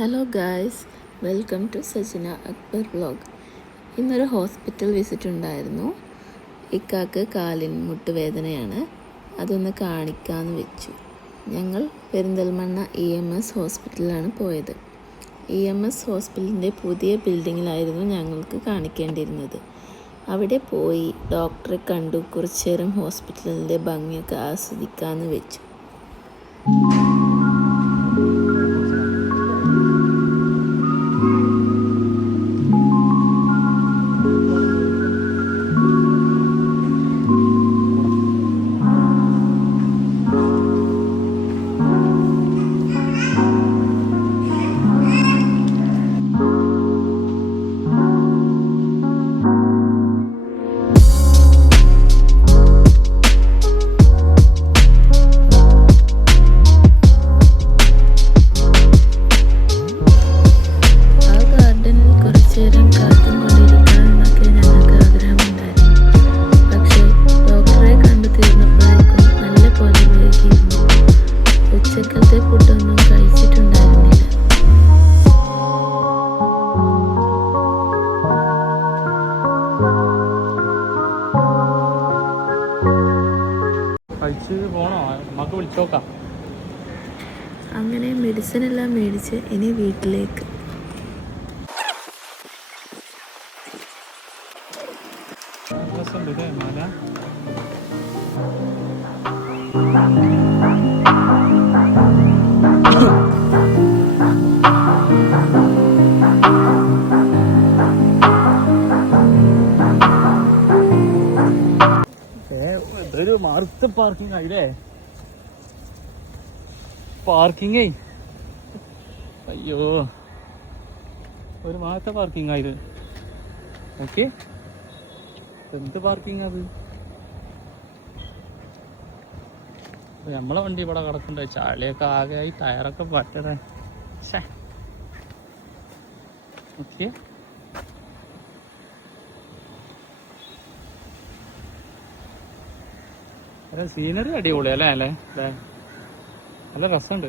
Hello guys, welcome to Sajina Akbar vlog. ഇന്നൊരു hospital visit ഉണ്ടായിരുന്നു. ഇക്കാക്ക് കാലിന് മുട്ടുവേദനയാണ്, അതൊന്ന് കാണിക്കാമെന്ന് വെച്ചു. ഞങ്ങൾ പെരിന്തൽമണ്ണ EMS ഹോസ്പിറ്റലിലാണ് പോയത്. EMS ഹോസ്പിറ്റലിൻ്റെ പുതിയ ബിൽഡിങ്ങിലായിരുന്നു ഞങ്ങൾക്ക് കാണിക്കേണ്ടിയിരുന്നത്. അവിടെ പോയി ഡോക്ടറെ കണ്ടു കുറച്ചു നേരം ഹോസ്പിറ്റലിൻ്റെ ഭംഗിയൊക്കെ ആസ്വദിക്കാമെന്ന് വെച്ചു. ഫുഡൊന്നും കഴിച്ചിട്ടുണ്ടായിരുന്നില്ല. അങ്ങനെ മെഡിസിൻ എല്ലാം മേടിച്ച് ഇനി വീട്ടിലേക്ക്. ഇതൊരു മറുത്ത പാർക്കിംഗ് ആയില്ലേ? പാർക്കിംഗേ അയ്യോ, ഒരു മാസത്തെ പാർക്കിംഗ് ആയത്. ഓക്കെ, എന്ത് പാർക്കിംഗ് അത്? നമ്മളെ വണ്ടി ഇവിടെ കിടക്കണ്ട, ചാളിയൊക്കെ ആകെ ആയി, ടയറൊക്കെ പറ്റടേ. ഓക്കെ, സീനറി അടിപൊളിയല്ലേ? അല്ലേ, നല്ല രസമുണ്ട്.